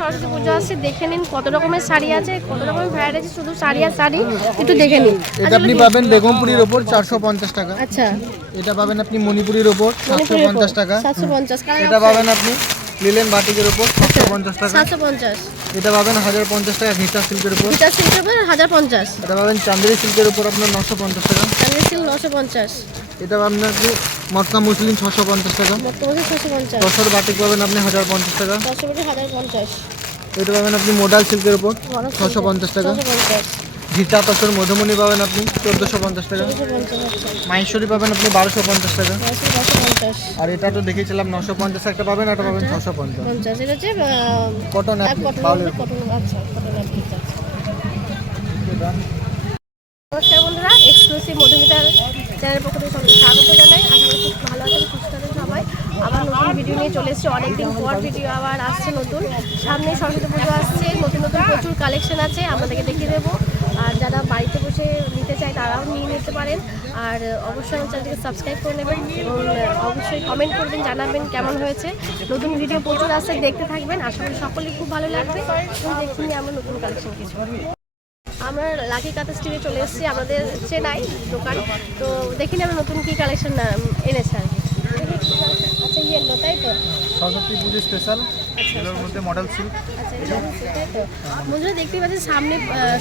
সরস্বতী পুজো আসছে দেখে নিন কত রকমের শাড়ি আছে কত রকমের ভ্যারাইটি আছে শুধু শাড়ি আর শাড়ি একটু দেখে নিন। এটা আপনি পাবেন বেগমপুরির ওপর চারশো পঞ্চাশ টাকা। আচ্ছা। এটা পাবেন আপনি মণিপুরির ওপর সাতশো পঞ্চাশ টাকা। সাতশো পঞ্চাশ এটা পাবেন আপনি লিলেন বাটিকের উপর আচ্ছা, 750 টাকা। 750 এটা পাবেন 1050 টাকা ভিটা সিল্কের উপর। ভিটা সিল্কের উপর 1050 এটা পাবেন চান্দেরি সিল্কের উপর আপনার 950 টাকা। চান্দেরি সিল্ক 950 এটা পাবেন আপনি মটকা মুসলিম 650 টাকা। মটকা মুসলিম 650 দশর বাটিক পাবেন আপনি 1050 টাকা। দশর বাটিক 1050 এটা পাবেন আপনি মোডাল সিল্কের উপর 650 টাকা। 650 ঝিটা পাথর মধুমণি পাবেন আপনি চোদ্দোশো পঞ্চাশ টাকা। মাইশরি পাবেন আপনি বারোশো পঞ্চাশ টাকা। আর এটা তো দেখেছিলাম নশো পঞ্চাশ একটা পাবেন আর পাবেন ছশো পঞ্চাশ। কটন আচ্ছা, আচ্ছা। সবাই। নতুন ভিডিও নিয়ে চলে এসেছে। ভিডিও আবার আসছে নতুন। সামনে সরস্বতী পুজো আসছে নতুন নতুন প্রচুর কালেকশন আছে আপনাদেরকে দেখিয়ে দেবো। যারা বাড়িতে বসে নিতে চায় তারাও নিয়ে নিতে পারেন। আর অবশ্যই আমার চ্যানেলটিকে সাবস্ক্রাইব করে নেবেন এবং অবশ্যই কমেন্ট করবেন, জানাবেন কেমন হয়েছে। নতুন ভিডিও প্রচুর আসছে, দেখতে থাকবেন। আশা করি সকলেই খুব ভালো লাগবে। এবং নিয়ে আমরা নতুন কালেকশন কিছু। আমরা লাকি কাতা স্টিভে চলে এসেছি, আমাদের চেনাই দোকান। তো দেখিনি আমরা নতুন কী কালেকশন এনেছে আর কি। আচ্ছা তাই তো? সরস্বতী পুজো স্পেশাল এগুলোর মধ্যে মডেল সিল্ক আচ্ছা তো বন্ধুরা দেখতেই পাচ্ছেন সামনে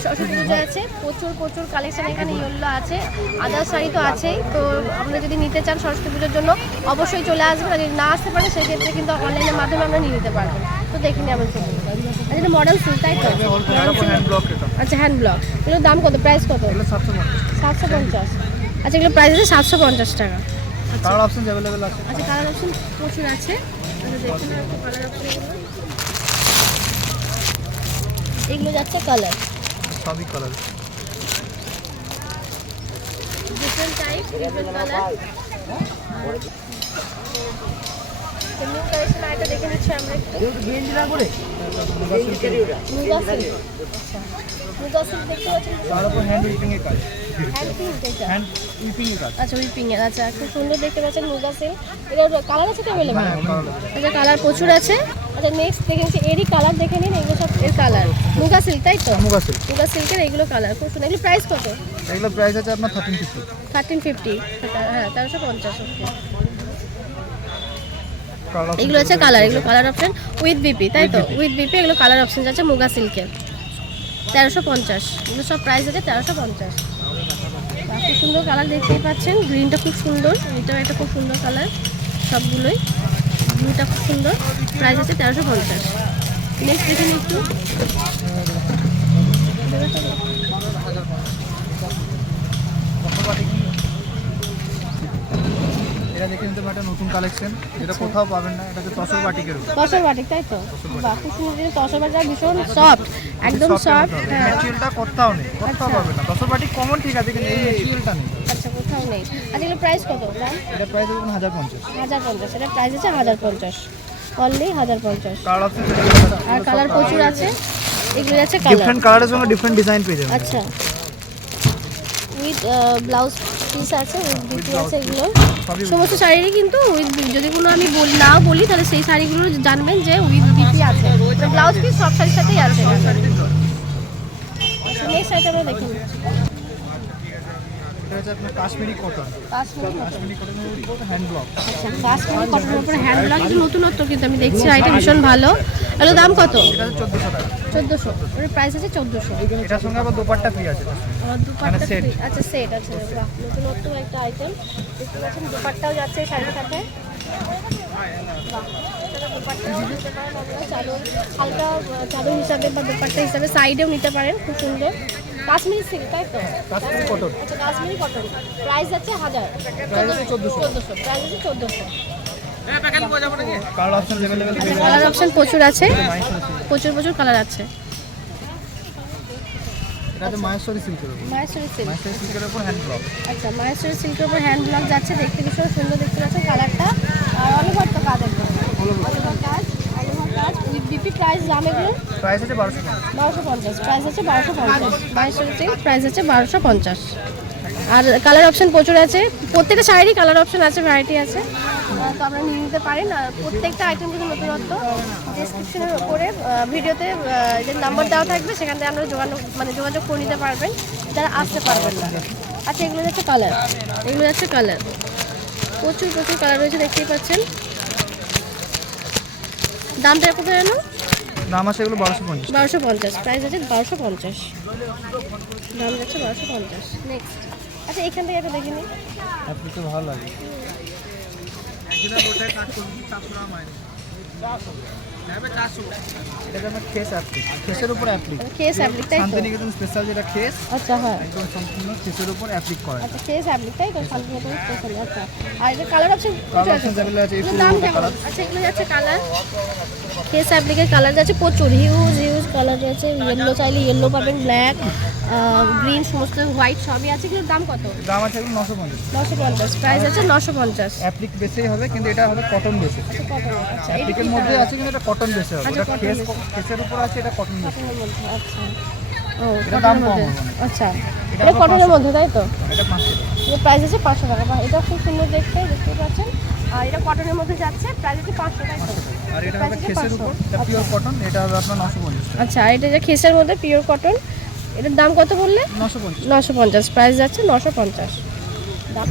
সরস্বতী পুজো আছে। প্রচুর প্রচুর কালেকশন এখানে ইয়েলো আছে। আদার শাড়ি তো আছেই। তো আপনারা যদি নিতে চান সরস্বতী পুজোর জন্য অবশ্যই চলে আসবেন। আর যদি না আসতে পারে সেক্ষেত্রে কিন্তু অনলাইনের মাধ্যমে আমরা নিয়ে নিতে পারবেন তো দেখে নিই আমার এটা মডেল সিল তাই তো? আচ্ছা হ্যান্ড ব্লক এগুলোর দাম কত? প্রাইস কত? এগুলো সাতশো পঞ্চাশ। সাতশো পঞ্চাশ। আচ্ছা এগুলো প্রাইস আছে সাতশো পঞ্চাশ টাকা। কালার অপশন অ্যাভেলেবেল আছে। আচ্ছা কালার অপশন প্রচুর আছে। এগুলো যাচ্ছে কালার সবই colour different type different colour new collection আইটা দেখে নিচ্ছি আমরা। একটু দেখতে পাচ্ছেন? তার উপর হ্যান্ড উইপিং এর কাজ। হ্যান্ড পিঙ্ক এটা। হ্যান্ড উইপিং এর কাজ। আচ্ছা উইপিং এর আচ্ছা খুব সুন্দর দেখতে পাচ্ছেন মুগা সিল্ক। এটার কালার আছে তো হ্যাঁ আচ্ছা কালার প্রচুর আছে। আচ্ছা নেক্সট দেখে নিচ্ছি এরই কালার দেখে নিন এগুলো সব এর কালার মুগা সিল্ক তাই তো? মুগা সিল্ক। মুগা সিল্কের এগুলো কালার খুব সুন্দর। এগুলো প্রাইস কত? এগুলো প্রাইস আছে আপনার থার্টিন ফিফটি থার্টিন ফিফটি হ্যাঁ তেরোশো পঞ্চাশ এগুলো আছে কালার এগুলো কালার অপশন উইথ বিপি তাই তো? উইথ বিপি এগুলো কালার অপশন আছে মুগা সিল্কের। তেরোশো পঞ্চাশ। এগুলো সব প্রাইস আছে তেরোশো পঞ্চাশ। খুব সুন্দর কালার দেখতেই পাচ্ছেন। গ্রিনটা খুব সুন্দর এটাও একটা খুব সুন্দর কালার সবগুলোই। ব্লুটা খুব সুন্দর প্রাইস আছে তেরোশো পঞ্চাশ। নেক্সট একটু। এটা দেখে নিতে পারেন নতুন কালেকশন যেটা কোথাও পাবেন না এটা হচ্ছে তসর বাটিকের তসর বাটিক তাই তো? খুব সুন্দর তসর বাটিক ভীষণ সফট একদম সফট হ্যাঁ। ম্যাটেরিয়ালটা কোথাও নেই কোথাও পাবেন না। বাটিক কমন ঠিক আছে কিন্তু এই ম্যাটেরিয়ালটা নেই। আচ্ছা কোথাও নেই। আচ্ছা এগুলো প্রাইস কত দাম এটা প্রাইস দেখুন হাজার পঞ্চাশ। হাজার পঞ্চাশ। এটা প্রাইস আছে হাজার পঞ্চাশ। অনলি হাজার পঞ্চাশ। আর কালার প্রচুর আছে? এগুলো আছে কালার ডিফারেন্ট কালারের সঙ্গে ডিফারেন্ট ডিজাইন পেয়ে যাবেন। আচ্ছা। উইথ ব্লাউজ পিস আছে উইথ বিপি আছে এগুলো। সমস্ত শাড়িরই কিন্তু উইথ যদি কোনো আমি বলি না বলি তাহলে সেই শাড়িগুলো জানবেন যে উইথ বিপি আছে। ব্লাউজ পিস সব শাড়ির সাথেই আছে। নেক্সট আইটেম দেখুন এটা হচ্ছে আপনার কাশ্মীরি কটন কাশ্মীরি কটনের উপর হ্যান্ড ব্লক আচ্ছা কাশ্মীরি কটনের উপরে হ্যান্ড ব্লক একটু নতুনত্ব কিন্তু আমি দেখছি। শাড়িটা ভীষণ ভালো। এগুলো দাম কত? এটা হচ্ছে চোদ্দোশো টাকা। চোদ্দোশো। ওর প্রাইস আছে চোদ্দোশো। এটার সঙ্গে আবার দোপাট্টা ফ্রি আছে। আমার দুপাট্টা set। আচ্ছা সেট আছে বাহ নতুনত্ব একটা আইটেম দেখতে পাচ্ছেন দুপাট্টাও যাচ্ছে শাড়ির সাথে হালকা চাদর হিসাবে বা দুপাট্টা হিসাবে সাইডেও নিতে পারেন খুব সুন্দর। কাশ্মীরি সিল্ক তাই তো? কাশ্মীরি কটন। আচ্ছা কাশ্মীরি কটন। প্রাইস আছে হাজার। প্রাইস আছে চোদ্দোশো। চোদ্দোশো প্রাইস আছে চোদ্দোশো। কালার অপশন আচ্ছা কালার অপশন প্রচুর আছে। প্রচুর প্রচুর কালার আছে। আচ্ছা মায়েশ্বরী সিল্কের উপর হ্যান্ড ব্লক যাচ্ছে। দেখতে ভীষণ সুন্দর দেখতে পাচ্ছেন কালারটা আর কাজ অল ওভার কাজ অল ওভার কাজ উইথ বিপি প্রাইস দাম এগুলো? প্রাইস আছে বারোশো টাকা বারোশো পঞ্চাশ। প্রাইস আছে বারোশো পঞ্চাশ। মায়েশ্বরী সিল্ক প্রাইস আছে বারোশো পঞ্চাশ। আর কালার অপশন প্রচুর আছে। প্রত্যেকটা শাড়িরই কালার অপশন আছে ভ্যারাইটি আছে। তো আপনারা নিয়ে নিতে পারেন। আর প্রত্যেকটা আইটেম কিন্তু নতুনত্ব। ডিসক্রিপশনের ওপরে ভিডিওতে যে নাম্বার দেওয়া থাকবে সেখান থেকে আপনারা যোগাযোগ মানে যোগাযোগ করে নিতে পারবেন। যারা আসতে পারবেন না। আচ্ছা এগুলো যাচ্ছে কালার এগুলো যাচ্ছে কালার প্রচুর প্রচুর কালার রয়েছে দেখতেই পাচ্ছেন। দামটা কত জানো? দাম আছে এগুলো বারোশো পঞ্চাশ। বারোশো পঞ্চাশ। প্রাইস আছে বারোশো পঞ্চাশ। দাম যাচ্ছে বারোশো পঞ্চাশ। নেক্সট আচ্ছা এখান থেকে একটা দেখে নিই আপনি তো ভালো লাগে। এটা আমার খেস অ্যাপ্লিক। খেসের উপর অ্যাপ্লিক। কেস অ্যাপ্লিক তাই শান্তিনিকেতন স্পেশাল যেটা খেস আচ্ছা হ্যাঁ। একদম সম্পূর্ণ খেসের উপর অ্যাপ্লিক করা। আচ্ছা কেস অ্যাপ্লিক তাই তো? শান্তিনিকেতন স্পেশাল আচ্ছা। আর এটা কালার অপশন কালার অপশন আছে আচ্ছা এগুলো যাচ্ছে কালার কেস অ্যাপ্লিকের কালার যাচ্ছে প্রচুর। হিউজ হিউজ কালার আছে ইয়েলো চাইলে ইয়েলো পাবেন ব্ল্যাক গ্রিন সমস্ত হোয়াইট সবই আছে। কিন্তু দাম কত? দাম আছে নশো পঞ্চাশ। নশো পঞ্চাশ। প্রাইস আছে নশো পঞ্চাশ। অ্যাপ্লিক বেসেই হবে কিন্তু এটা হবে কটন বেসে। এটা অ্যাপ্লিকের মধ্যে আছে কিন্তু এটা কটন বেসে হবে। আচ্ছা, এটা base। খেসের উপর আছে এটা কটন বেসে। আচ্ছা। ও এটা কটনের দাম কম মধ্যে। আচ্ছা। এটা কটনের মধ্যে তাই তো? এটা প্রাইস আছে পাঁচশো টাকা। এটা খুব সুন্দর দেখতে দেখতে পাচ্ছেন। আর এটা কটনের মধ্যে যাচ্ছে প্রাইস আছে পাঁচশো টাকা। আর এটা হবে খেসের উপর। এটা পিওর কটন এটা হবে আপনার নশো পঞ্চাশ টাকা। আচ্ছা এটা যে খেসের মধ্যে পিওর কটন এটার দাম কত বললে? নশো পঞ্চাশ নশো পঞ্চাশ প্রাইস যাচ্ছে নশো পঞ্চাশ। দাম?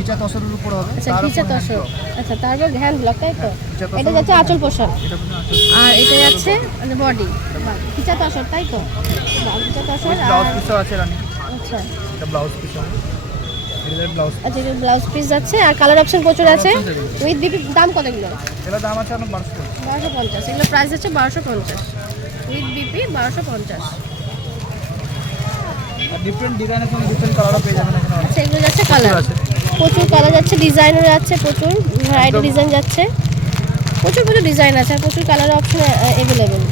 এটা তসরের উপর হবে। আচ্ছা তার ঘিচা তসর। আচ্ছা তারপর হ্যান্ড ব্লক তাই তো? এটা যাচ্ছে আঁচল আঁচল। আর এটা যাচ্ছে বডি খিচা তসর তাই তো? খিচা তসর ব্লাউজ আর পিসও আছে রানি। আচ্ছা। এটা ব্লাউজ পিস হবে এটা ব্লাউজ আচ্ছা এগুলো ব্লাউজ পিস যাচ্ছে আর কালার অপশন প্রচুর আছে। উইথ বিপি দাম কত এগুলো? এটার দাম আছে আপনার বারোশো বারোশো পঞ্চাশ। এগুলো প্রাইস হচ্ছে বারোশো পঞ্চাশ। উইথ বিপি বারোশো পঞ্চাশ। ডিফারেন্ট ডিজাইনের সঙ্গে ডিফারেন্ট কালারও পেয়ে যাবেন আচ্ছা এগুলো যাচ্ছে কালার প্রচুর কালার যাচ্ছে ডিজাইনও যাচ্ছে প্রচুর ভ্যারাইটি ডিজাইন যাচ্ছে। প্রচুর প্রচুর ডিজাইন আছে আর প্রচুর কালার অপশন অ্যাভেলেবেল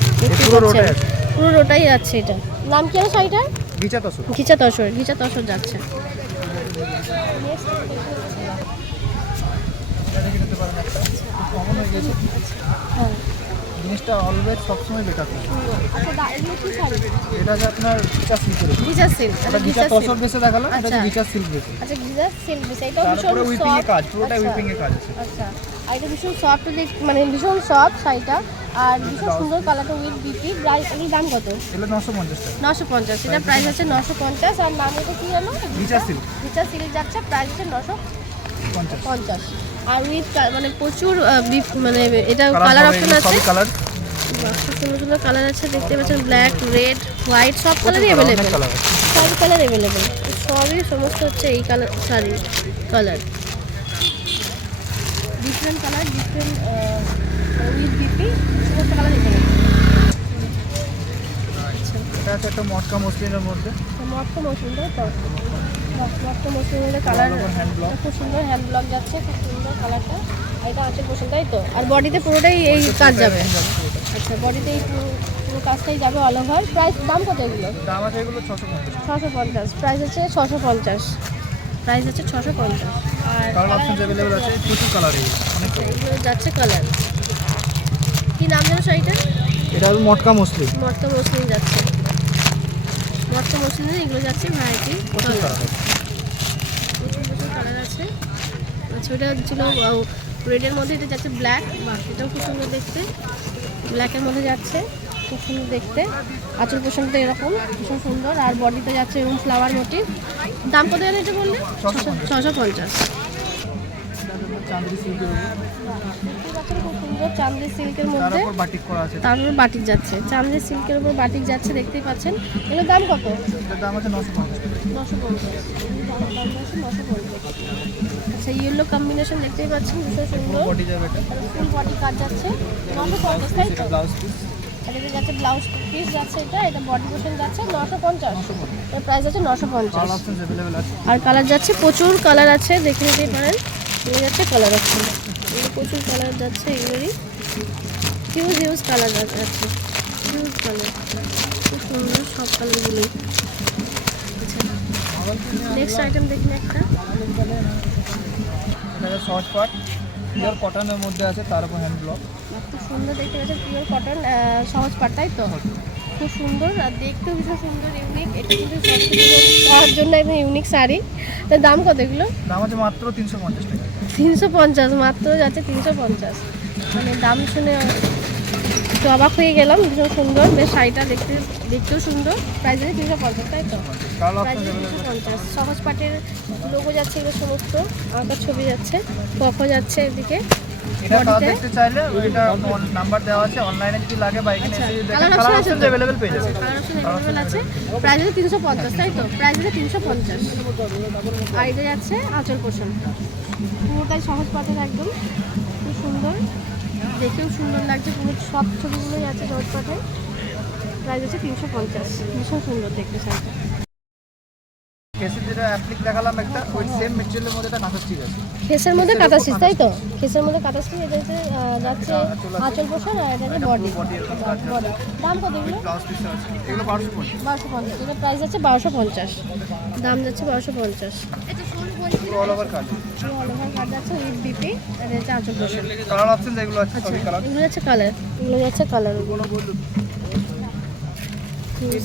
পুরো রোটাই যাচ্ছে এটা। নাম কি আছে শাড়িটার? ঘিচা তসর। ঘিচা তসর ঘিচা তসর যাচ্ছে। হয়ে জিনিসটা অলওয়েজ সবসময় বেকার থাকে। আচ্ছা এটা যে আপনার ঘিচা সিল্কের উপর। ঘিচা সিল্ক এটা আচ্ছা ঘিচা ঘিচা তসর সিল্ক বেসে দেখালাম এটা আচ্ছা। ঘিচা সিল্ক বেসে। আচ্ছা ঘিচা সিল্ক দিছে এটাও ভীষণ উইপিং এ soft। কাজ পুরোটা আচ্ছা। উইপিং এ কাজ আচ্ছা আর এটা ভীষণ সফট মানে ভীষণ সফট শাড়িটা। আর ভীষণ সুন্দর কালারটা উইথ বিপি প্রাইস এগুলোর দাম কত? নশো পঞ্চাশ টাকা। নশো পঞ্চাশ এটা প্রাইস আছে নশো পঞ্চাশ আর নাম এটা কি হলো ঘিচা সিল্ক ঘিচা সিল্ক যাচ্ছে প্রাইস আছে নশো পঞ্চাশ। পঞ্চাশ। আর উইথ মানে প্রচুর মানে এটা কালার অপশন আছে? কালার সুন্দর সুন্দর কালার আছে দেখতে পাচ্ছেন ব্ল্যাক রেড হোয়াইট সব কালারই অ্যাভেলেবেল সব কালার অ্যাভেলেবেল সবই সমস্ত হচ্ছে এই colour sari colour different colour different with BP সমস্ত কালার অ্যাভেলেবেল এটা একটা মটকা মসলিনের মধ্যে। মটকা মৌসুম কালার খুব সুন্দর হ্যান্ড ব্লক যাচ্ছে খুব সুন্দর কালারটা আর এটা পোষণ তাই তো? আর বডিতে পুরোটাই এই কাজ যাবে? আচ্ছা বডিতে এই পুরো কাজটাই যাবে অল ওভার প্রাইস দাম কত এগুলো? দাম আছে এগুলো ছশো পঞ্চাশ। ছশো পঞ্চাশ। প্রাইস হচ্ছে ছশো পঞ্চাশ। প্রাইস হচ্ছে ছশো পঞ্চাশ। আর কালার অপশন অ্যাভেলেবল আছে প্রচুর কালার এগুলো। অনেক আচ্ছা, যাচ্ছে কালার কি নাম শাড়িটা এটা মটকা মসলিন। মটকা মসলিন যাচ্ছে। মটকা মসলিনের এগুলো যাচ্ছে ভ্যারাইটি প্রচুর কালার কালার আছে প্রচুর প্রচুর কালার আছে ওটা ছিল রেডের মধ্যে এটা যাচ্ছে ব্ল্যাক এটাও খুব সুন্দর দেখতে। ব্ল্যাকের মধ্যে যাচ্ছে খুব সুন্দর দেখতে। আঁচল পোষণটা এরকম ভীষণ সুন্দর। আর বডিতে যাচ্ছে এরকম ফ্লাওয়ার মোটিভ দাম কত জানো এটা বললে? ছশো পঞ্চাশ। চান্দি সিল্কের মধ্যে। উপর বাটিক তার উপর বাটিক যাচ্ছে। চান্দি সিল্কের উপর বাটিক যাচ্ছে দেখতেই পাচ্ছেন। এগুলোর দাম কত? দাম আছে নশো পঞ্চাশ। নশো পঞ্চাশ নশো পঞ্চাশ। আচ্ছা ইয়েলো কম্বিনেশন দেখতেই পাচ্ছেন ভীষণ সুন্দর। বডি যাবে এটা? ফুল বডি কাজ যাচ্ছে নশো পঞ্চাশ তাই তো? এটা যাচ্ছে ব্লাউজ পিস যাচ্ছে এটা এটা বডি পোর্শন যাচ্ছে নশো পঞ্চাশ। এর প্রাইস আছে নশো পঞ্চাশ। আছে। আর কালার যাচ্ছে প্রচুর কালার আছে দেখে নিতেই পারেন। এগুলো যাচ্ছে কালার আছে প্রচুর কালার যাচ্ছে এগুলোরই হিউজ হিউজ কালার যাচ্ছে। হিউজ কালার খুব সুন্দর সব কালারগুলোই নেক্সট আইটেম দেখুন একটা। এটা শর্ট পার্ট পিওর কটনের মধ্যে আছে তার উপর হ্যান্ড ব্লক খুব সুন্দর দেখতে পাচ্ছেন পিওর কটন সহজ পাট তাই তো? খুব সুন্দর আর দেখতেও ভীষণ সুন্দর ইউনিক এটা কিন্তু সবার জন্য একদম ইউনিক শাড়ি। তার দাম কত এগুলো? দাম আছে মাত্র তিনশো পঞ্চাশ টাকা। তিনশো পঞ্চাশ মাত্র যাচ্ছে তিনশো পঞ্চাশ। মানে দাম শুনে একটু অবাক হয়ে গেলাম ভীষণ সুন্দর। বেশ শাড়িটা দেখতে দেখতেও সুন্দর। প্রাইস আছে তিনশো পঞ্চাশ তাই তো? প্রাইস তিনশো পঞ্চাশ। সহজ পাটের লোগো যাচ্ছে এগুলো সমস্ত। আঁকার ছবি যাচ্ছে কফও যাচ্ছে এদিকে। এটা কালার দেখতে চাইলে ওইটা নাম্বার দেওয়া আছে। অনলাইনে যদি লাগে বা এখানে আচ্ছা, এসে দেখেন কালার অপশন তো? অ্যাভেলেবেল পেয়ে যাবে কালার অপশন অ্যাভেলেবেল আছে। প্রাইস আছে তিনশো পঞ্চাশ তাই তো? প্রাইস আছে তিনশো পঞ্চাশ। আর এটা যাচ্ছে আঁচল পোষণ পুরোটাই সহজ পাটের একদম। খুব সুন্দর। দেখেও সুন্দর লাগছে পুরো সব ছবিগুলোই আছে সহজ পাটে প্রাইস আছে তিনশো পঞ্চাশ। ভীষণ সুন্দর দেখতে শাড়িটা। মধ্যে কাঁথা স্টিচ তাই তো? খেসের মধ্যে স্টিচ এটা হচ্ছে যাচ্ছে আঁচল আর এটা বডি দাম কত এগুলো? বারোশো পঞ্চাশ। এটা প্রাইস আছে বারোশো পঞ্চাশ। দাম যাচ্ছে বারোশো পঞ্চাশ। পুরো অল ওভার কাজ অল ওভার কাজ আছে উইথ বিপি আর এটা আঁচল পোষণ কালার অপশন যেগুলো আছে সবই কালার এগুলো যাচ্ছে কালার এগুলো যাচ্ছে কালার ওগুলো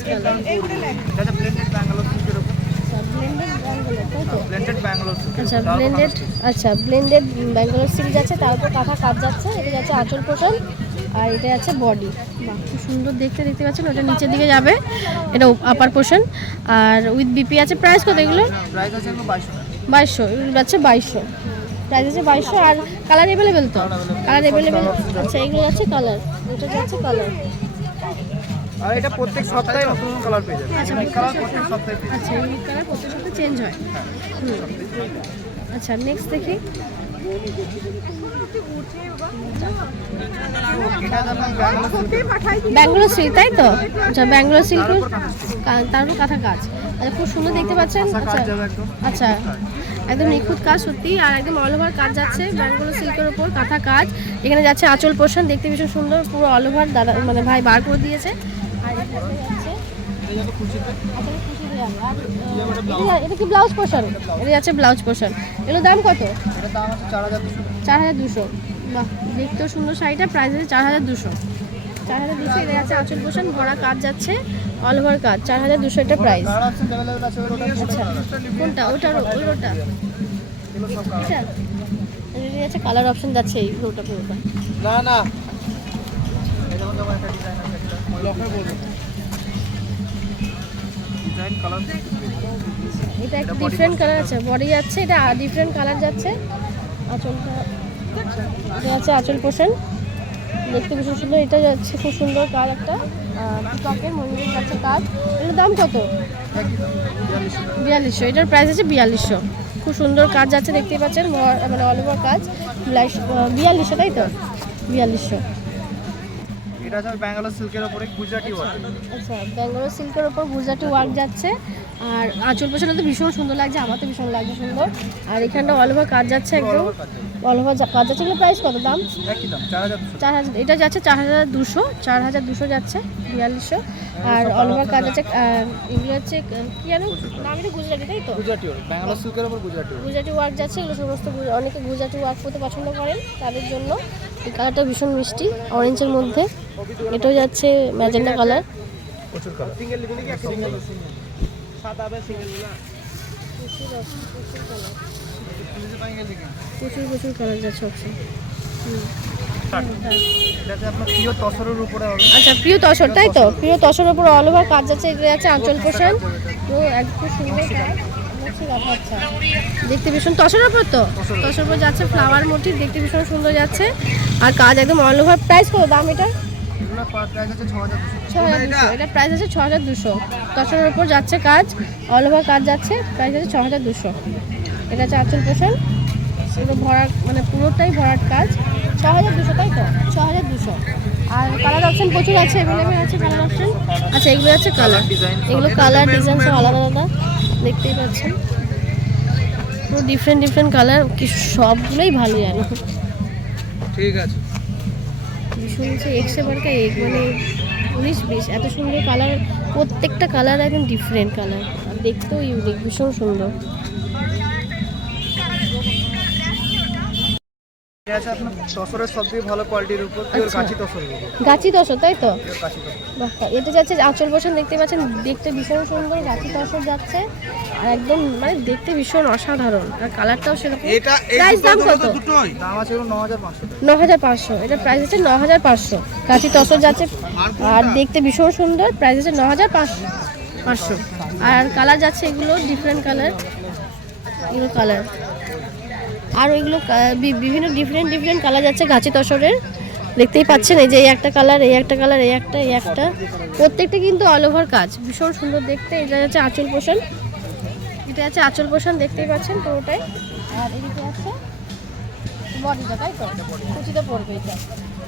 কালার এটা হচ্ছে ব্লেন্ডেড ব্যাঙ্গালোর আচ্ছা ব্লেন্ডেড আচ্ছা ব্যাঙ্গালোর সিল্ক যাচ্ছে তার উপর কাঁথা কাজ যাচ্ছে এটা যাচ্ছে আঁচল পোষণ আর এটা যাচ্ছে বডি বাহ খুব সুন্দর দেখতে দেখতে পাচ্ছেন ওটা নিচের দিকে যাবে এটা আপার পোষণ আর উইথ বিপি আছে প্রাইস কত এগুলো প্রাইস আছে এগুলো বাইশশো টাকা বাইশশো। প্রাইস আছে বাইশশো আর কালার অ্যাভেলেবেল তো? কালার অ্যাভেলেবেল আচ্ছা এগুলো যাচ্ছে কালার এটা যাচ্ছে কালার আর এটা প্রত্যেক সপ্তাহে নতুন নতুন কালার পেয়ে যাবে। আচ্ছা, কালার প্রত্যেক সপ্তাহে আচ্ছা ইউনিক কালার প্রত্যেক সপ্তাহে চেঞ্জ হয়। আচ্ছা নেক্সট দেখি। ব্যাঙ্গালোর সিল্ক তাই তো? আচ্ছা ব্যাঙ্গালোর সিল্ক তার উপর কাঁথা কাজ। আচ্ছা খুব সুন্দর দেখতে পাচ্ছেন। আচ্ছা একদম। আচ্ছা একদম নিখুঁত কাজ সত্যি। আর একদম অল ওভার কাজ যাচ্ছে ব্যাঙ্গালোর সিল্কের উপর কাঁথা কাজ। এখানে যাচ্ছে আঁচল পোষণ দেখতে ভীষণ সুন্দর পুরো অল ওভার দাদা মানে ভাই বার করে দিয়েছে। আর এটা আচ্ছা, এটা- কি ব্লাউজ পোষণ? এটা যাচ্ছে ব্লাউজ পোষণ। এগুলোর দাম কত? দাম আছে চার হাজার চার হাজার দুশো। বাহ দেখতেও সুন্দর শাড়িটা প্রাইস আছে চার হাজার দুশো। চার হাজার দুশো এটা যাচ্ছে আঁচল পোষণ ভরা কাজ যাচ্ছে অল ওভার কাজ চার হাজার দুশো একটা প্রাইস আছে ওটা আচ্ছা কোনটা ওটার ওই রোটা কালার অপশন যাচ্ছে এই রোটা পুরোটা না না। এটা একটা আছে ডিফারেন্ট কালার আছে বডি যাচ্ছে এটা ডিফারেন্ট কালার যাচ্ছে। আঁচলটা আছে আঁচল পোষণ। দেখতে ভীষণ সুন্দর, এটা যাচ্ছে খুব সুন্দর কাজ একটা। পিককের মন্দিরের যাচ্ছে কাজ। এটার দাম কত? বিয়াল্লিশশো। এটার প্রাইস আছে বিয়াল্লিশশো। খুব সুন্দর কাজ যাচ্ছে দেখতেই পাচ্ছেন। মানে অল ওভার কাজ। বিয়াল্লিশ- বিয়াল্লিশশো, তাই তো? বিয়াল্লিশশো। এটা আছে ব্যাঙ্গালোর সিল্কের উপরে গুজরাটি ওয়ার্ক আচ্ছা ব্যাঙ্গালোর সিল্কের ওপর গুজরাটি ওয়ার্ক যাচ্ছে। আর আঁচল পেছনে তো ভীষণ সুন্দর লাগছে আমার তো ভীষণ লাগছে সুন্দর। আর এখানটা অল ওভার কাজ যাচ্ছে একদম। অল ওভার কাজ যাচ্ছে এগুলো প্রাইস কত দাম? চার হাজার এটা যাচ্ছে চার হাজার দুশো চার হাজার দুশো যাচ্ছে বিয়াল্লিশশো। আর অল ওভার কাজ যাচ্ছে এগুলো হচ্ছে কি জানো? নাম এটা গুজরাটি তাই তো? গুজরাটি ব্যাঙ্গালোর সিল্কের উপর গুজরাটি ওয়ার্ক গুজরাটি ওয়ার্ক যাচ্ছে এগুলো সমস্ত অনেকে গুজরাটি ওয়ার্ক করতে পছন্দ করেন তাদের জন্য। কালারটা ভীষণ মিষ্টি অরেঞ্জের মধ্যে। এটাও যাচ্ছে ম্যাজেন্ডা কালার। প্রচুর প্রচুর কালার যাচ্ছে অপশন আছে তসরের আচ্ছা প্রিয় তসর, তাই তো? প্রিয় তসর উপর অল ওভার কাজ যাচ্ছে এগুলো যাচ্ছে আঁচল পোষণ তো একদম সুন্দর। দেখতে ভীষণ তসরের উপর তো? তসর উপর যাচ্ছে ফ্লাওয়ার মোটিভ দেখতে ভীষণ সুন্দর যাচ্ছে। আর কাজ একদম অল ওভার প্রাইস কত? দাম এটা এটা আছে ছ হাজার দুশো। উপর যাচ্ছে কাজ অল ওভার কাজ যাচ্ছে ছ হাজার দুশো। এটা হচ্ছে ভরাট মানে পুরোটাই ভরাট কাজ। ছ হাজার দুশো, তাই তো? ছ হাজার দুশো। আর কালার অপশন প্রচুর আছে আছে কালার আচ্ছা এগুলো কালার কালার ডিজাইন সব আলাদা আলাদা। দেখতেই পাচ্ছেন। পুরো ডিফারেন্ট ডিফারেন্ট কালার কি সবগুলোই ভালো জানো ঠিক আছে। শুনছি একশো এক্সে বারকা এক মানে উনিশ বিশ এত সুন্দর কালার প্রত্যেকটা কালার একদম ডিফারেন্ট কালার আর দেখতেও ইউনিক ভীষণ সুন্দর এটা আছে আপনার তসরের সব থেকে ভালো কোয়ালিটির উপর পিওর আচ্ছা। কাঁচি তসরের উপর গাছি তসর তাই তো? পিওর কাঁচি তসর। বাহ, এটা যাচ্ছে আঁচল বসন দেখতে পাচ্ছেন দেখতে ভীষণ সুন্দর গাছি তসর যাচ্ছে। আর একদম মানে দেখতে ভীষণ অসাধারণ। আর কালারটাও সেরকম। এটা প্রাইস দাম কত? ন হাজার পাঁচশো এটা প্রাইস আছে ন হাজার পাঁচশো। গাছি তসর যাচ্ছে আর দেখতে ভীষণ সুন্দর। প্রাইস আছে ন হাজার পাঁচশো। পাঁচশো। আর কালার যাচ্ছে এগুলো ডিফারেন্ট কালার এগুলো কালার আর ওইগুলো বিভিন্ন ডিফারেন্ট ডিফারেন্ট কালার যাচ্ছে গাছি তসরের। দেখতেই পাচ্ছেন এই যে এই একটা কালার এই একটা কালার এই একটা এই একটা। প্রত্যেকটা কিন্তু অল ওভার কাজ ভীষণ সুন্দর দেখতে। এটা যাচ্ছে আঁচল পোষণ। এটা আছে আঁচল পোষণ দেখতেই পাচ্ছেন পুরোটাই। আর এদিকে আছে বডিটা তাই তো? কুচিতে পড়বে এটা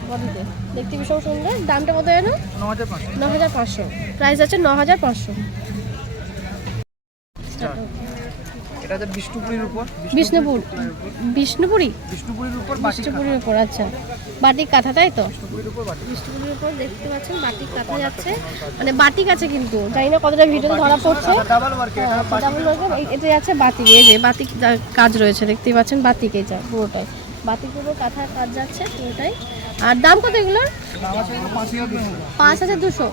বডিতে। দেখতে ভীষণ সুন্দর। দামটা কত যেন? ন হাজার পাঁচশো। প্রাইস আছে ন হাজার পাঁচশো এটা আছে বিষ্ণুপুরির উপর। বিষ্ণুপুর বিষ্ণুপুরি? বিষ্ণুপুরির উপর বাটিক কাঁথা। বিষ্ণুপুরির উপর আচ্ছা। বাটিক কাঁথা তাই তো? বিষ্ণুপুরির উপর বাটিক উপর দেখতে পাচ্ছেন বাটিক কাঁথা যাচ্ছে। মানে বাটিক আছে কিন্তু জানি না কতটা ভিডিওতে ধরা পড়ছে। ডাবল ওয়ার্কের এটা ডাবল ওয়ার্কার এটা আছে বাতিক এই যে বাতিক কাজ রয়েছে দেখতেই পাচ্ছেন বাতিক এটা পুরোটাই। বাতিকের উপর কাঁথার কাজ যাচ্ছে পুরোটাই। আর দাম কত এগুলোর? এগুলো পাঁচ হাজার দুশো। পাঁচ হাজার দুশো।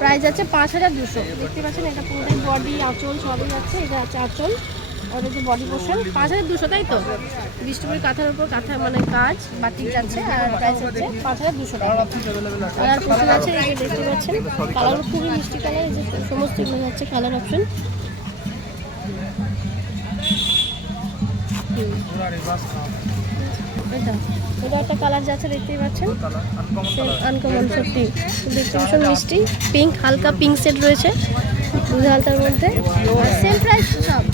প্রাইস আছে পাঁচ হাজার দুশো। দেখতে পাচ্ছেন এটা পুরোটাই বডি আঁচল সবই যাচ্ছে এটা আছে আঁচল। আর এটা যে বডি পাঁচ হাজার দুশো, তাই তো? বিষ্ণুপুরি কাঁথার উপর কাঁথা মানে কাজ বাটিক যাচ্ছে, আর প্রাইস হচ্ছে পাঁচ হাজার দুশো টাকা। পোর্শন আছে, এই যে দেখতে পাচ্ছেন কালার খুবই মিষ্টি কালার এই যে সমস্ত এগুলো যাচ্ছে কালার অপশন এটা একটা কালার যাচ্ছে দেখতেই পাচ্ছেন। আনকমন দেখতে মিষ্টি পিঙ্ক হালকা পিঙ্ক সেট রয়েছে দুধ হালতার মধ্যে সেম প্রাইস সব।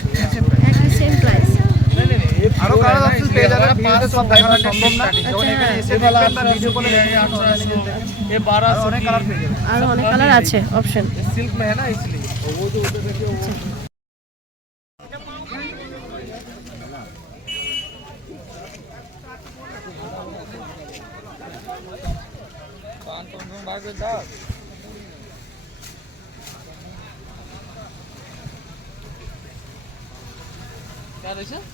আরো কালার অপশন পেয়ে যাবেন ভিডিওতে সব দেখানো সম্ভব না যখন আচ্ছা, এখানে এসে দেখবেন বা ভিডিও কলে দেখবেন ये बारह আরো অনেক কালার পেয়ে যাবেন আরও অনেক কালার আছে অপশন सिल्क में है ना इसलिए वो जो उधर देखिए वो क्या देखा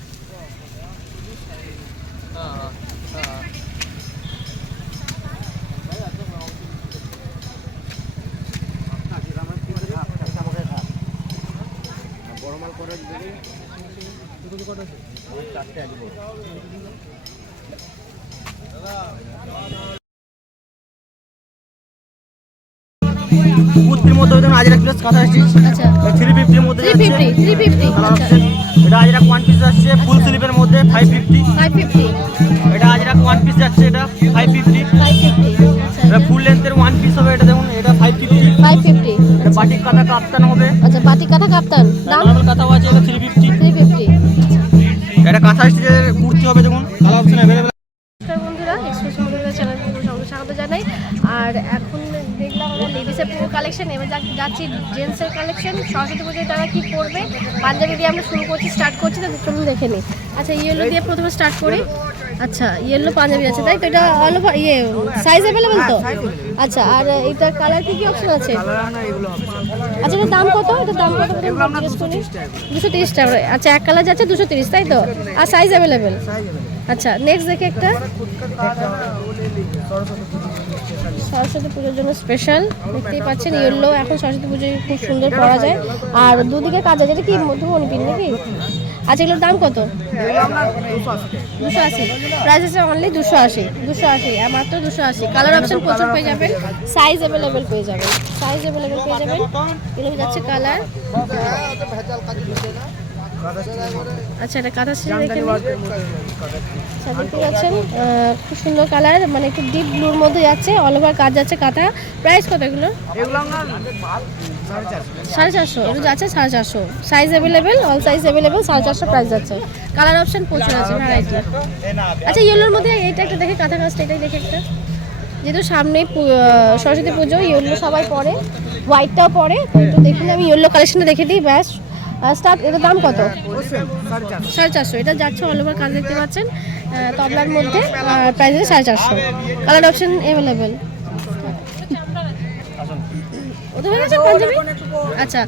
কুর্তির মধ্যে দেখুন আজরা প্লাস কাঁথা আসছে আচ্ছা। থ্রি ফিফটির মধ্যে এটা আজরা ওয়ান পিস যাচ্ছে ফুল স্লিপের মধ্যে ফাইভ ফিফটি এটা আজরা ওয়ান পিস যাচ্ছে এটা ফাইভ ফিফটি এটা ফুল লেন্থের ওয়ান পিস হবে এটা দেখুন এটা ফাইভ ফিফটি ফাইভ ফিফটি এটা বাটিক কাঁথা কাপ্তান হবে। আচ্ছা বাটিক কাঁথা কাপ্তান। দাম? কাঁথাও আছে এটা থ্রি ফিফটি থ্রি ফিফটি এটা কাঁথা আসছে কুর্তি হবে দেখুন কালার অপশন অ্যাভেলেবেল নমস্কার বন্ধুরা এক্সপ্রেস মন্দিরের চ্যানেল স্বাগত জানাই। আর এখন কালেকশন এবার যাচ্ছি জেন্টসের কালেকশন সরস্বতী পুজোয় তারা কি করবে? পাঞ্জাবি দিয়ে আমরা শুরু করছি স্টার্ট করছি তো চলুন দেখে নিই। আচ্ছা ইয়েলো দিয়ে প্রথমে স্টার্ট করি। আচ্ছা ইয়েলো পাঞ্জাবি আছে তাই তো? এটা অল ওভার ইয়ে সাইজ অ্যাভেলেবেল তো? আচ্ছা আর এটার কালার কি কি অপশন আছে? আচ্ছা এটার দাম কত? এটার দাম কত? এগুলো আমরা জিজ্ঞেস করি। 230 টাকা করে। দুশো তিরিশ টাকা আচ্ছা এক কালার যাচ্ছে দুশো তিরিশ তাই তো? আর সাইজ অ্যাভেলেবেল আচ্ছা নেক্সট দেখে একটা। সরস্বতী পুজোর জন্য স্পেশাল দেখতেই পাচ্ছেন ইয়েলো এখন সরস্বতী পুজোয় খুব সুন্দর পরা যায়। আর দুদিকে কাজ আছে কি মধুবনী পিন নাকি? আচ্ছা এগুলোর দাম কত? দুশো আশি। প্রাইস আছে অনলি দুশো আশি। দুশো আশি, আর মাত্র দুশো আশি। কালার অপশন প্রচুর পেয়ে যাবেন। সাইজ অ্যাভেলেবেল পেয়ে যাবেন। সাইজ অ্যাভেলেবেল পেয়ে যাবেন। এগুলো যাচ্ছে কালার আচ্ছা এটা কাঁথা ছিল দেখে। আচ্ছা দেখতে পাচ্ছেন খুব সুন্দর কালার মানে একটু ডিপ ব্লুর মধ্যে যাচ্ছে অল ওভার কাজ যাচ্ছে কাঁথা। প্রাইস কত এগুলো? সাড়ে চারশো। এগুলো যাচ্ছে সাড়ে চারশো। Size available all size available সাড়ে চারশো প্রাইস যাচ্ছে। কালার অপশন প্রচুর আছে ভ্যারাইটি আচ্ছা ইয়েলোর মধ্যে এইটা একটা দেখে কাঁথা কাজটা এটাই দেখে একটা। যেহেতু সামনেই সরস্বতী পুজো ইয়েলো সবাই পরে হোয়াইটটাও পরে তো দেখুন আমি ইয়েলো কালেকশনটা দেখে দিই ব্যাস। স্টার্ট এটার দাম কত সাড়ে চারশো এটা যাচ্ছে অল ওভার কাজ দেখতে পাচ্ছেন তবলার মধ্যে প্রাইস আছে সাড়ে চারশো কালার অপশন অ্যাভেলেবেল আচ্ছা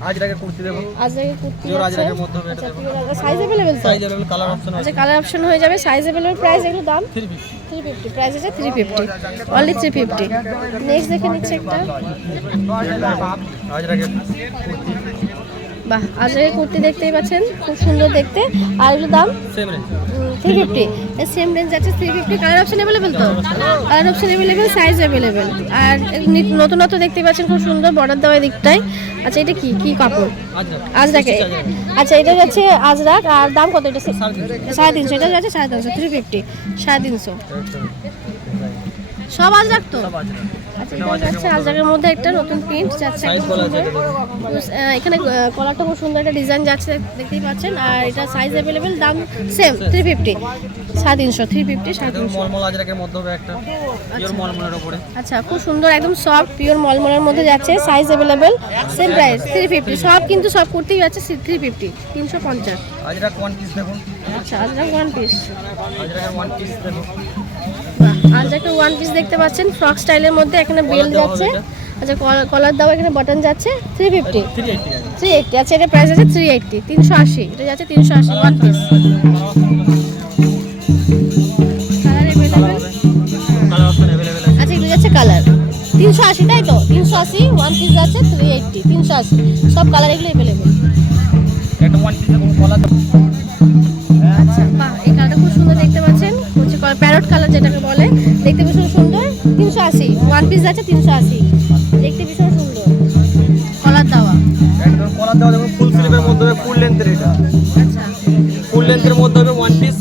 কালার অপশন হয়ে যাবে সাইজ অ্যাভেলেবল প্রাইস এগুলো দাম থ্রি ফিফটি প্রাইস আছে three fifty only three fifty next দেখে নিচ্ছে একটা বাহ আজকে কুর্তি দেখতেই পাচ্ছেন খুব সুন্দর দেখতে। আর এগুলো দাম? থ্রি ফিফটি সেম রেঞ্জ আছে three fifty colour option available তো? Colour option available size available আর নি- নতুনত্ব দেখতে পাচ্ছেন খুব সুন্দর বর্ডার দেওয়া এই দিকটায়। আচ্ছা এটা কি? কি কাপড়? আজরাকে। আচ্ছা এটা যাচ্ছে আজরাক আর দাম কত? এটা সাড়ে তিনশো। এটা যাচ্ছে সাড়ে তিনশো থ্রি ফিফটি সাড়ে তিনশো। সব আজরাক তো? আজরাক আচ্ছা আজরাকের মধ্যে একটা নতুন প্রিন্ট যাচ্ছে এখানে কলারটা খুব সুন্দর একটা ডিজাইন যাচ্ছে দেখতেই পাচ্ছেন। আর এটা সাইজ অ্যাভেলেবেল দাম সেম থ্রি ফিফটি সাড়ে তিনশো থ্রি ফিফটি সাড়ে তিনশো। উপরে আচ্ছা। খুব সুন্দর একদম সফট পিওর মলমলের মধ্যে যাচ্ছে size available same price three fifty সব কিন্তু সব কুর্তি যাচ্ছে থ্রি ফিফটি তিনশো পঞ্চাশ। আজরাক ওয়ান পিস দেখুন। আচ্ছা আজরাক ওয়ান পিস পিস দেখুন আজ একটা ওয়ান পিস দেখতে পাচ্ছেন ফ্রক স্টাইলের মধ্যে এখানে বেল যাচ্ছে। আচ্ছা কলার দাও এখানে বটন যাচ্ছে থ্রি ফিফটি থ্রি এইটটি আচ্ছা এটা প্রাইস আছে থ্রি এইটটি তিনশো আশি। এটা যাচ্ছে তিনশো আশি one piece colour option available আছে। আচ্ছা এগুলো যাচ্ছে কালার তিনশো আশি তাই তো? তিনশো আশি ওয়ান পিস যাচ্ছে থ্রি এইটটি তিনশো আশি। সব কালার এগুলো অ্যাভেলেবেল পিস আচ্ছা বাহ এই কালারটা খুব সুন্দর দেখতে ওয়ান পিস যাচ্ছে তিনশো আশি। দেখতে ভীষণ সুন্দর। কলার দাওয়া। একদম কলার দাওয়া দেখুন ফুল স্লিভের মধ্যে হবে ফুল লেন্থের এটা। আচ্ছা। ফুল লেন্থের মধ্যে হবে ওয়ান পিস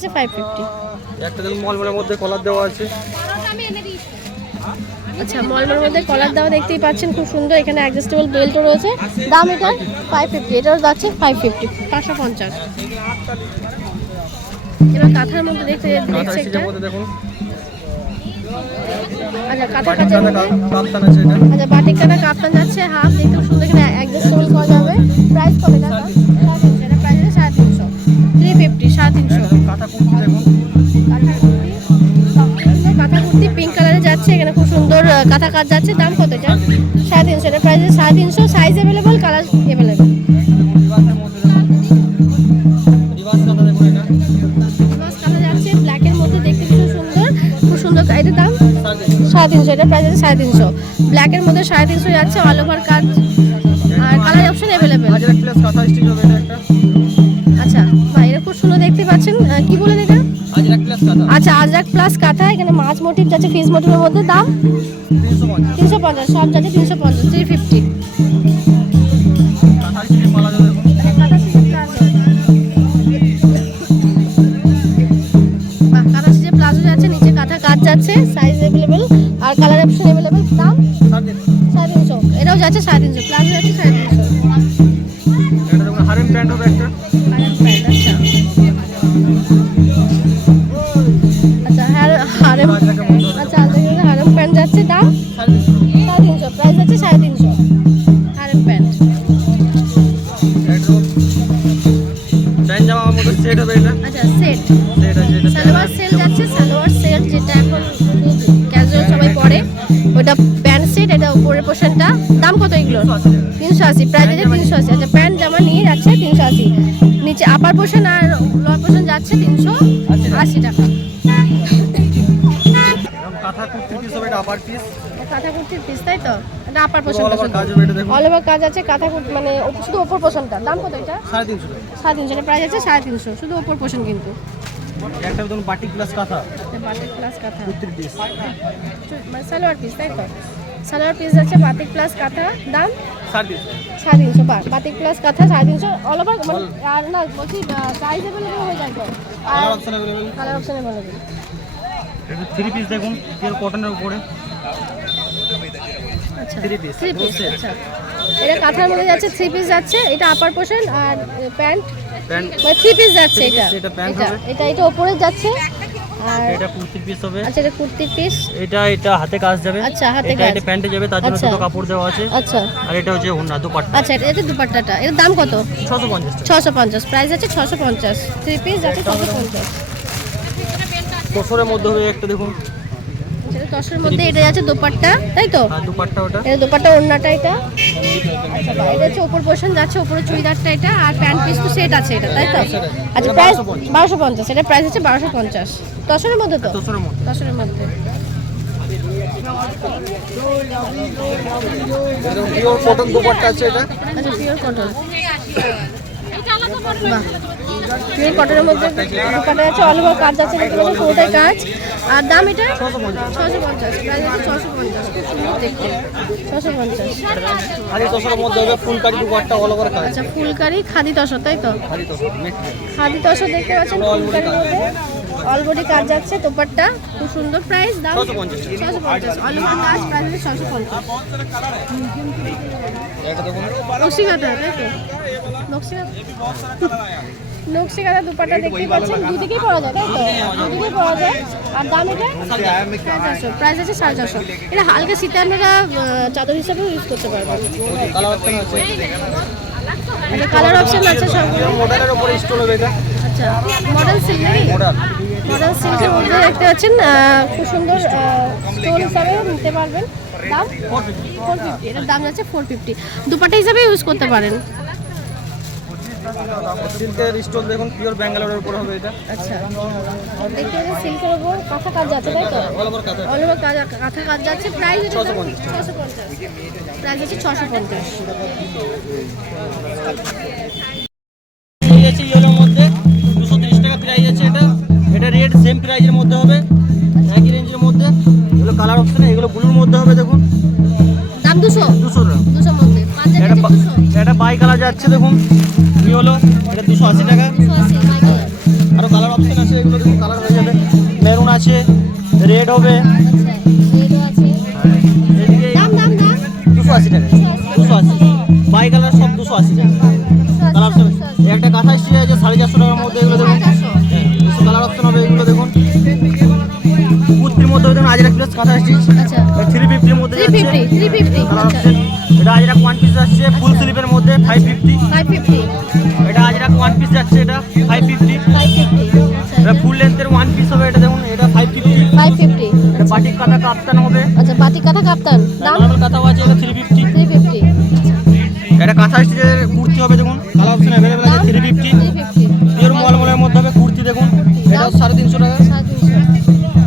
আছে ফাইভ ফিফটি একটা দেখুন মলমলের মধ্যে কলার দেওয়া আছে। আচ্ছা মলমের মধ্যে কলার দেওয়া দেখতেই পাচ্ছেন খুব সুন্দর। এখানে অ্যাডজাস্টেবল বেল্টও রয়েছে। দাম এটার ফাইভ ফিফটি এটাও যাচ্ছে ফাইভ ফিফটি পাঁচশো পঞ্চাশ। এবার কাঁথার মধ্যে দেখতে কাঁথা দেখছে একটা। আচ্ছা কাঁথা কাঁচের কাঁথা কাপ্তান আছে এটা। আচ্ছা বাটিক কাটা কাপ্তান যাচ্ছে হাফ দেখতে সুন্দর এখানে অ্যাডজাস্টেবল করা যাবে। প্রাইস কত এটা? সাড়ে তিনশো। কাঁথা কুর্তি পিঙ্ক কালারে যাচ্ছে এখানে খুব সুন্দর কাঁথা কাজ যাচ্ছে। দাম কত এটা? সাড়ে তিনশো। এটা প্রাইস সাড়ে তিনশো। সাইজ অ্যাভেলেবল কালার অ্যাভেলেবল রিভার্সের মধ্যে দেখুন রিভার্স এটা মাছ কাঁথা যাচ্ছে ব্ল্যাকের মধ্যে দেখতে খুব সুন্দর খুব সুন্দর এটার দাম। সাড়ে তিনশো। সাড়ে তিনশো এটা প্রাইস আছে সাড়ে তিনশো। ব্ল্যাকের মধ্যে সাড়ে তিনশো যাচ্ছে অল ওভার কাজ আর কালার অপশন অ্যাভেলেবেল কি বলেন এটা প্লাস আচ্ছা আজরাক প্লাস কাঁথা এখানে মাছ মোটিভ যাচ্ছে ফিস মোটিভের মধ্যে দাম? তিনশো পঞ্চাশ সব যাচ্ছে তিনশো পঞ্চাশ থ্রি ফিফটি প্লাজো যাচ্ছে নিচে কাঁথা কাজ যাচ্ছে সাইজ অ্যাভেলেবেল আর কালার অপশন অ্যাভেলেবেল দাম? সাড়ে তিনশো। এটাও যাচ্ছে সাড়ে তিনশো প্লাজো যাচ্ছে সাড়ে তিনশো। হারেম প্যান্ট হবে একটা। তিনশো আশি প্রাইস আছে তিনশো আশি। আচ্ছা প্যান্ট জামা নিয়ে যাচ্ছে তিনশো আশি। নিচে আপার পোর্শন আর লোয়ার পোর্শন যাচ্ছে তিনশো আশি টাকা। কাঁথা কুর্তির পিস তাই তো? এটা আপার পোর্শন অল ওভার কাজ আছে কাঁথা কুর্তি মানে শুধু ওপর পোর্শনটা দাম কত এটা? সাড়ে তিনশো সাড়ে তিনশো এটা প্রাইস আছে সাড়ে তিনশো। শুধু ওপর পোর্শন কিন্তু। একটা দেখুন বাটিক প্লাস কাঁথা। বাটিক প্লাস কাঁথা। কুর্তির পিস মানে সালোয়ার পিস তাই তো? সালোয়ার পিস আছে বাটিক প্লাস কাঁথা দাম? সাড়ে তিনশো। বা প্লাস কাঁথা সাড়ে তিনশো। অল ওভার মানে আর না বলছি প্রাইস অ্যাভেলেবল হয়ে যায় আর option available colour option available এটা থ্রি পিস দেখুন পিওর কটনের উপরে। আচ্ছা থ্রি পিস থ্রি পিস আচ্ছা। এটা কাঁথার মধ্যে যাচ্ছে থ্রি পিস যাচ্ছে এটা আপার পোর্শন আর প্যান্ট প্যান্ট মানে থ্রি পিস যাচ্ছে এটা। এটা এটা এটা এটা ওপরে যাচ্ছে। আর এটা কুর্তি পিস হবে। আচ্ছা এটা কুর্তি পিস এটা এটা হাতে কাজ যাবে। আচ্ছা, হাতে কাজ। এটা প্যান্টে যাবে তার জন্য আচ্ছা। দুটো কাপড় দেওয়া আছে। আচ্ছা। আর এটা হচ্ছে ওন্না দুপাট্টা। আচ্ছা এটা এটা দুপাট্টাটা। এর দাম কত? ছশো পঞ্চাশ টাকা। ছশো পঞ্চাশ। প্রাইস আছে ছশো পঞ্চাশ। থ্রি পিস আছে ছশো পঞ্চাশ। তোসরের মধ্যে হবে একটা দেখুন। দশের মধ্যে এটা যাচ্ছে দোপাট্টা তাই তো? আর দুপাট্টা ওটা। এটা দোপাট্টা ওড়নাটা এটা। আচ্ছা এটা হচ্ছে ওপর পোর্শন যাচ্ছে ওপরে চুড়িদারটা এটা আর প্যান্ট পিস তো সেট আছে এটা তাই তো? আচ্ছা প্রাইস বারোশো পঞ্চাশ। এটা প্রাইস হচ্ছে বারোশো পঞ্চাশ। দশের মধ্যে তো? দশের মধ্যে। পিওর কটন দুপাট্টা আছে এটা? আচ্ছা পিওর কটন পিওর কটনের মধ্যে আছে অল ওভার কাজ আছে দেখতে পাচ্ছেন পুরোটাই কাজ। আর দাম এটা? ছশো পঞ্চাশ। প্রাইস আছে ছশো পঞ্চাশ। খুব সুন্দর দেখতে ছশো আচ্ছা ফুলকারি খাদি তসর তাই তো? খাদি তসর দেখতে পাচ্ছেন ফুলকারির মধ্যে। কাজ যাচ্ছে তোপারটা খুব সুন্দর প্রাইস দাম ছশো পঞ্চাশ। ছশো পঞ্চাশ। কাজ প্রাইস ছশো পঞ্চাশ। এটা দেখুন নকশি কাঁথা তাই তো? নকশি কাঁথা নকশি কাঁথা দুপাটা দেখতেই পাচ্ছেন। দুদিকেই পাওয়া যায় তাই তো? দুদিকেই পাওয়া যায়। আর দাম এটা? সাড়ে চারশো প্রাইস আছে সাড়ে চারশো। এটা হালকা শীতে চাদর হিসাবেও ইউজ করতে পারবেন। কালার এটা কালার অপশন আছে সবগুলো মডেলের উপরে স্টোন হবে এটা আচ্ছা মডেল নাকি মডেল সিল্কের মধ্যে দেখতে পাচ্ছেন খুব সুন্দর স্টোন হিসাবে নিতে পারবেন। দাম? ফোর ফিফটি এটার দাম যাচ্ছে ফোর ফিফটি দুপাটা হিসাবে ইউজ করতে পারেন। সিল্কের স্টোন দেখুন পিওর ব্যাঙ্গালোরের উপর হবে এটা। আচ্ছা। দেখতে সিল্কের উপর কাঁথা কাজ যাচ্ছে তাই তো? হ্যাঁ, অল কাঁথা। অল কাঁথা কাঁথা কাজ যাচ্ছে। প্রাইস 650 650 প্রাইস হচ্ছে 650 যাচ্ছে দেখুন। হলো? এটা দুশো আশি টাকা। আরও কালার অপশন আছে এগুলো দেখুন কালার হয়ে যাবে। মেরুন আছে রেড হবে। আচ্ছা দুশো আশি টাকা। দুশো আশি। বাই কালার সব দুশো আশি টাকা। কালার অপশন একটা কাঁথা স্টিচ আছে সাড়ে চারশো টাকার মধ্যে এগুলো দেখুন। হ্যাঁ, দুশো কালার অপশন হবে এগুলো দেখুন। কুর্তির মধ্যে দেখুন আজরা প্লাস কাঁথা স্টিচ। আচ্ছা। থ্রি ফিফটির মধ্যে fifty three fifty colour option এটা আজরা ওয়ান পিস যাচ্ছে ফুল স্লিপের মধ্যে ফাইভ ফিফটি ফাইভ ফিফটি এটা আজরা ওয়ান পিস যাচ্ছে এটা ফাইভ ফিফটি ফাইভ ফিফটি এটা ফুল লেন্থের ওয়ান পিস হবে এটা দেখুন এটা ফাইভ ফিফটি ফাইভ ফিফটি এটা বাটিক কাঁথা কাপ্তান হবে। আচ্ছা বাটিক কাঁথা কাপ্তান। দাম? কাঁথাও আছে এটা থ্রি ফিফটি থ্রি ফিফটি এটা কাঁথা স্টিচের কুর্তি হবে দেখুন। কালার অপশন অ্যাভেলেবেল আছে থ্রি ফিফটি পিওর মলমলের মধ্যে হবে কুর্তি দেখুন। এটাও সাড়ে তিনশো টাকা।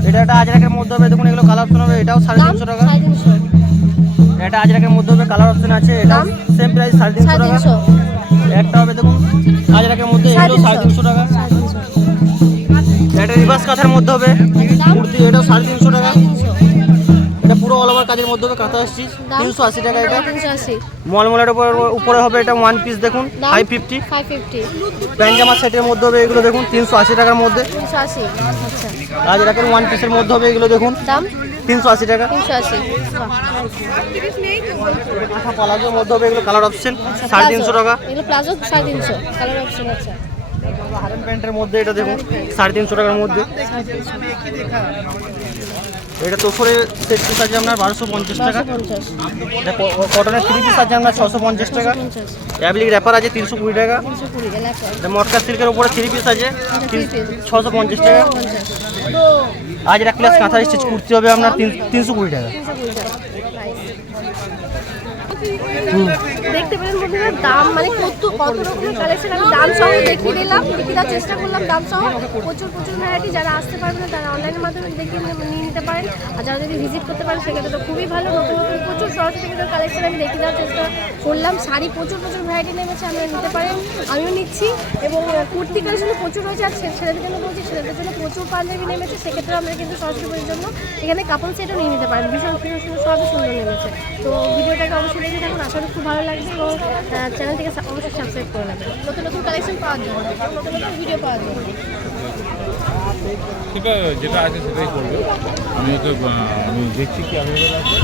এটা একটা আজরাকের মধ্যে হবে দেখুন এগুলো কালার অপশন হবে এটাও সাড়ে তিনশো টাকা। এটা আজরাকের মধ্যে হবে কালার অপশন আছে দাম? সেম প্রাইস সাড়ে তিনশো টাকা। একটা হবে দেখুন আজরাকের মধ্যে এগুলো সাড়ে তিনশো। টাকা। এটা রিভার্স কাঁথার মধ্যে হবে। কুর্তি এটাও সাড়ে তিনশো টাকা। এটা পুরো অল ওভার কাজের মধ্যে হবে কাঁথা দাম? তিনশো আশি টাকা এটা। মলমলের উপর উপরে হবে এটা ওয়ান পিস দেখুন ফাইভ ফিফটি ফাইভ ফিফটি সেটের মধ্যে হবে এগুলো দেখুন তিনশো আশি টাকার মধ্যে। তিনশো আশি। আজরাকের ওয়ান পিসের মধ্যে হবে এগুলো দেখুন। দাম? তিনশো আশি টাকা। কাঁথা পালাজোর মধ্যে হবে এগুলো কালার অপশন সাড়ে তিনশো টাকা। এগুলো প্লাজো সাড়ে তিনশো কালার অপশন আছে। হারেন প্যান্টের মধ্যে এটা দেখুন সাড়ে তিনশো টাকার মধ্যে। এটা তোফরে সেট পিস আছে আপনার বারোশো পঞ্চাশ টাকা। কটনের থ্রি পিস আছে আপনার ছশো পঞ্চাশ টাকা। অ্যাবলিক র্যাপার আছে তিনশো কুড়ি টাকা। মটকা সিল্কের উপরে থ্রি পিস আছে। ছশো পঞ্চাশ টাকা। আজ এক ক্লাস কাঁথা স্টিচ কুর্তি হবে আপনার তিনশো কুড়ি টাকা। দেখতে পেলেন বন্ধুরা, দাম মানে কত কত রকমের কালেকশন আমি দাম সহ দেখিয়ে দিলাম দেওয়ার চেষ্টা করলাম দাম সহ। প্রচুর প্রচুর ভ্যারাইটি যারা আসতে পারবে না তারা অনলাইনের মাধ্যমে দেখিয়ে নিয়ে নিতে পারেন। আর যারা যদি ভিজিট করতে পারেন, সেক্ষেত্রে তো খুবই ভালো। নতুন নতুন প্রচুর সরস্বতী পুজোর কালেকশন আমি দেখিয়ে দেওয়ার চেষ্টা করলাম। শাড়ি প্রচুর প্রচুর ভ্যারাইটি নেমেছে আপনারা নিতে পারেন। আমিও নিচ্ছি। এবং কুর্তি কালেকশন প্রচুর রয়েছে, আর ছেলেদের জন্য বলছি, ছেলেদের জন্য প্রচুর পাঞ্জাবি নেমেছে সেক্ষেত্রে আমরা কিন্তু সরস্বতী পুজোর জন্য এখানে কাপল সেটও নিয়ে নিতে পারেন। ভীষণ ভীষণ সবই সুন্দর লেগেছে। তো ভিডিওটাকে অবশ্যই দেখে থাকুন। আশা করি খুব ভালো লাগবে এবং চ্যানেলটিকে অবশ্যই সাবস্ক্রাইব করে নেবেন নতুন নতুন কালেকশন পাওয়ার জন্য, নতুন ভিডিও পাওয়ার জন্য। ঠিক আছে যেটা আছে সেটাই করবে। আমি তো আমি দেখছি কি আমি আছে।